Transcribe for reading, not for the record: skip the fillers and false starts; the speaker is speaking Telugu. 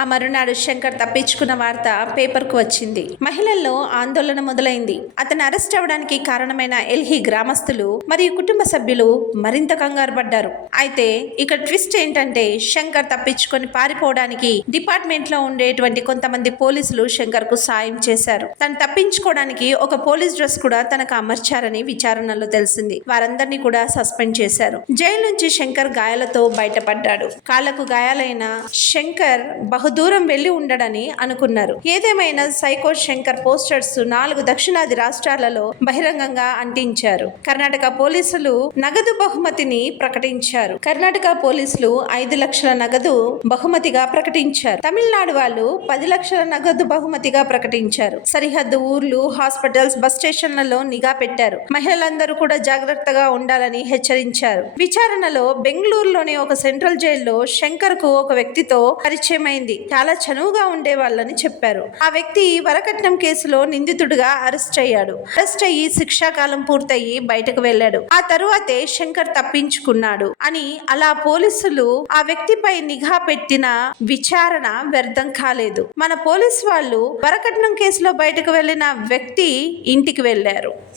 ఆ మరునాడు శంకర్ తప్పించుకున్న వార్త పేపర్కు వచ్చింది. మహిళల్లో ఆందోళన మొదలైంది. అతను అరెస్ట్ అవడానికి కారణమైన ఎల్హి గ్రామస్తులు మరియు కుటుంబ సభ్యులు మరింత కంగారు పడ్డారు. అయితే ఇక ట్విస్ట్ ఏంటంటే శంకర్ తప్పించుకొని పారిపోవడానికి డిపార్ట్మెంట్ లో ఉండేటువంటి కొంతమంది పోలీసులు శంకర్ కు సాయం చేశారు. తను తప్పించుకోవడానికి ఒక పోలీస్ డ్రెస్ కూడా తనకు అమర్చారని విచారణలో తెలిసింది. వారందరినీ కూడా సస్పెండ్ చేశారు. జైలు నుంచి శంకర్ గాయాలతో బయటపడ్డాడు. కాళ్లకు గాయాలైన శంకర్ బహుదూరం వెళ్లి ఉండడని అనుకున్నారు. ఏదేమైనా సైకో శంకర్ పోస్టర్స్ 4 దక్షిణాది రాష్ట్రాలలో బహిరంగంగా అంటించారు. కర్ణాటక పోలీసులు నగదు బహుమతిని ప్రకటించారు. కర్ణాటక పోలీసులు 5 లక్షల నగదు బహుమతిగా ప్రకటించారు. తమిళనాడు వాళ్ళు 10 లక్షల నగదు బహుమతిగా ప్రకటించారు. సరిహద్దు ఊర్లు, హాస్పిటల్స్, బస్ స్టేషన్లలో నిఘా పెట్టారు. మహిళలందరూ కూడా జాగ్రత్తగా ఉండాలని హెచ్చరించారు. విచారణలో బెంగళూరులోని ఒక సెంట్రల్ జైల్లో శంకర్ కు ఒక వ్యక్తితో పరిచయం అయింది. చాలా చనువుగా ఉండే వాళ్ళని చెప్పారు. ఆ వ్యక్తి వరకట్నం కేసులో నిందితుడిగా అరెస్ట్ అయ్యాడు. అరెస్ట్ అయ్యి శిక్షాకాలం పూర్తయి బయటకు వెళ్ళాడు. ఆ తరువాతే శంకర్ తప్పించుకున్నాడు అని అలా పోలీసులు ఆ వ్యక్తిపై నిఘా పెట్టిన విచారణ వ్యర్థం కాలేదు. మన పోలీసు వాళ్ళు వరకట్నం కేసులో బయటకు వెళ్లిన వ్యక్తి ఇంటికి వెళ్లారు.